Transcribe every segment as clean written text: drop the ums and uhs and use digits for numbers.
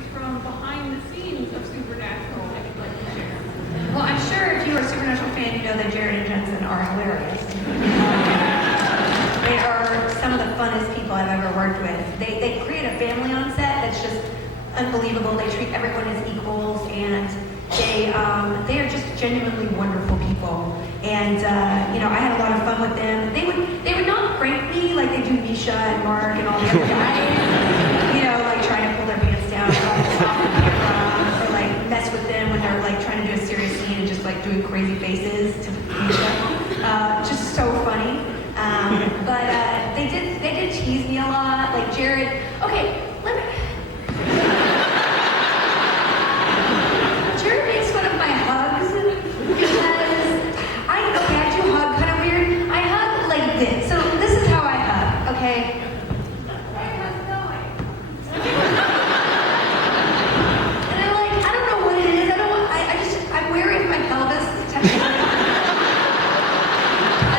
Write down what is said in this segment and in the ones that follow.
stories from behind the scenes of Supernatural that you'd like to share? Well, I'm sure if you are a Supernatural fan, you know that Jared and Jensen are hilarious. They are some of the funnest people I've ever worked with. They create a family on set that's just unbelievable. They treat everyone as equals, and they are just genuinely wonderful people. And I had a lot of fun with them. They would not prank me like they do Misha and Mark and all the other guys. Like trying to pull their pants down off the camera, or like mess with them when they're like trying to do a serious scene and just like doing crazy faces to Misha. Just so funny. But they did tease me a lot. Like Jared, Jared makes fun of my hugs because I do hug kind of weird. I hug like this. So this is how I hug, okay? And I don't know what it is. I'm wary of my pelvis touching. I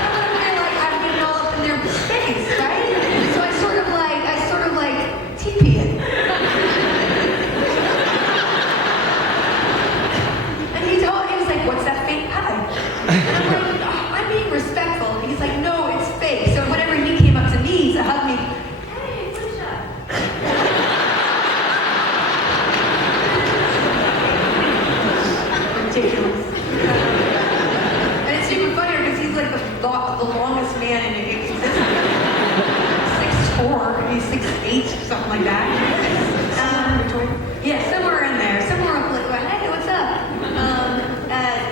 don't want to feel like I'm getting all up in their space, right? So I sort of like TP it. And he was like, "What's that fake hug?" And I'm like, "I'm being respectful." And he's like, "No, it's fake." So whenever he came up to me to hug me, "Hey, Felicia." Ridiculous. And it's even funnier because he's like the longest man in existence. 6'4", he's 6'8", something like that. Yeah, somewhere in there. Somewhere like, hey, what's up?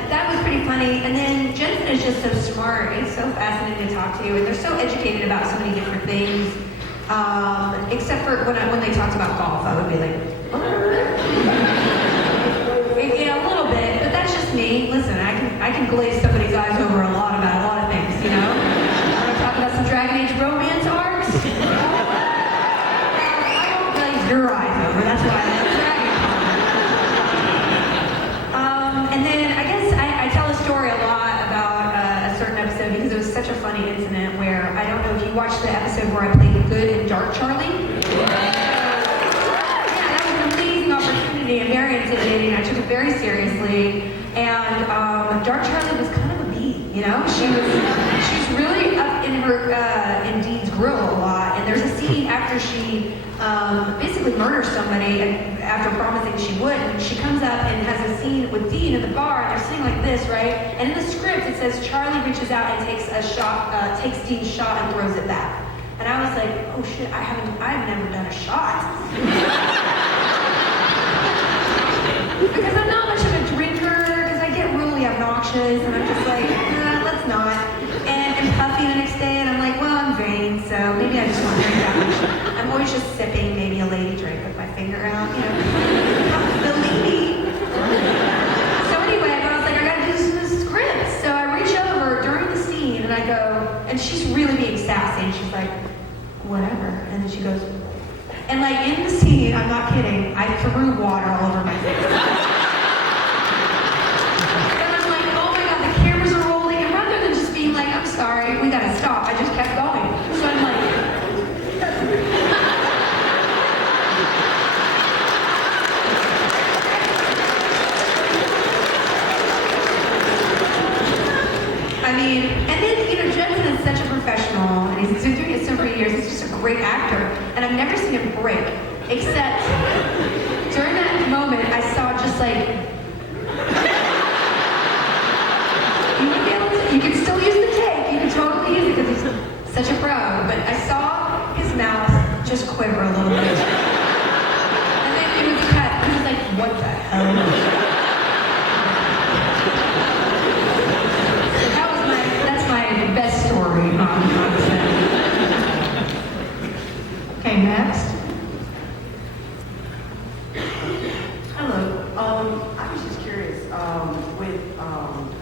That was pretty funny. And then Jensen is just so smart. He's so fascinating to talk to. And they're so educated about so many different things. Except for when they talked about golf, I would be like, yeah, a little bit. But that's just me. Listen, I can glaze somebody's eyes over a lot of things, you know? Want to talk about some Dragon Age romance arcs? I won't glaze your eyes over. That's why I love Dragon. And then I guess I tell a story a lot about a certain episode because it was such a funny incident where, I don't know if you watched the episode where I played Good and Dark Charlie. That was an amazing opportunity, and very intimidating. I took it very seriously. And Dark Charlie was kind of a bee, you know? She's really up in her Indeed's grill a lot. And there's a scene after she basically murders somebody, and after promising she would, and she comes up and has a scene with Dean in the bar, and they're sitting like this, right? And in the script it says Charlie reaches out and takes a shot, takes Dean's shot and throws it back. And I was like, oh shit, I've never done a shot. Because I'm not much of a drinker, because I get really obnoxious, and I'm just like, let's not. And puffy the next day, and I'm like, well, I'm vain, so maybe I just won't drink that much. I'm always just sipping maybe a lady drink with my finger out, you know. The lady. So anyway, I was like, I gotta do this script. So I reach over during the scene, and I go, and she's really being sassy, and she's like, whatever. And then she goes, and like in the scene, I'm not kidding, I threw water all over my face. And I'm like, oh my god, the cameras are rolling. And rather than just being like, I'm sorry, we gotta stop, I just kept going. So I'm like, and then, Jensen is such a professional, and he's been doing it so many years. He's just a great actor, and I've never seen him break, except during that moment, I saw just like, you can still use the take, you can totally use it because he's such a pro, but I saw his mouth just quiver a little bit. And then it was cut, he was like, what the hell? Best story on set. Okay, next. Hello. I was just curious with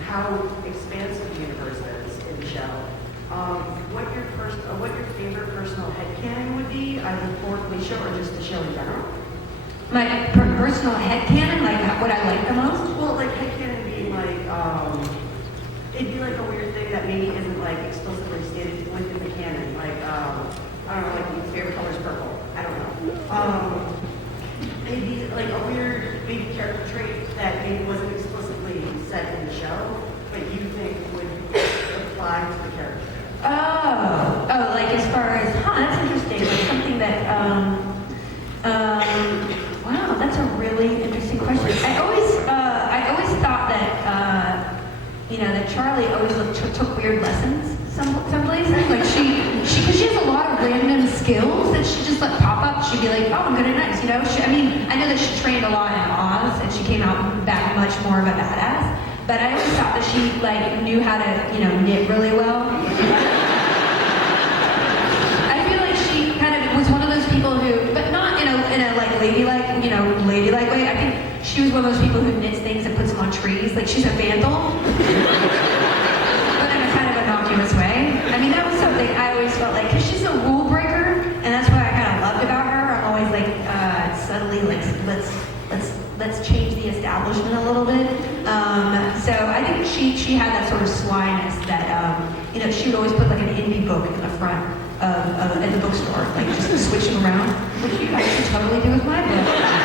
how expansive the universe is in the show. What your favorite personal headcanon would be, either for Felicia or just the show in general? My personal headcanon, like what I like the most? Well, like headcanon being like it'd be like a weird thing that maybe isn't like explicitly stated within the canon. Like, I don't know, like your favorite color is purple. I don't know. maybe like a weird maybe character trait that maybe wasn't explicitly said in the show, but you think would apply to the character? Oh, like as far as, that's interesting. Like something that, wow, that's a really interesting question. I always thought that, that Charlie always took weird lessons some places. Like because she has a lot of random skills that she just let pop up. She'd be like, oh, I'm good at knives, I know that she trained a lot in Oz and she came out back much more of a badass. But I always thought that she like knew how to, knit really well. I feel like she kind of was one of those people who, but not in a like ladylike way. I think she was one of those people who knits things and puts them on trees. Like she's a vandal, but in a kind of innocuous way. I mean, that was something I always felt like, because she's a rule breaker, and that's what I kind of loved about her. I'm always like, subtly like, let's change the establishment a little bit. So I think she had that sort of slyness that, she would always put like an indie book in the front of at the bookstore, like just switch them around, which you guys should totally do with my book.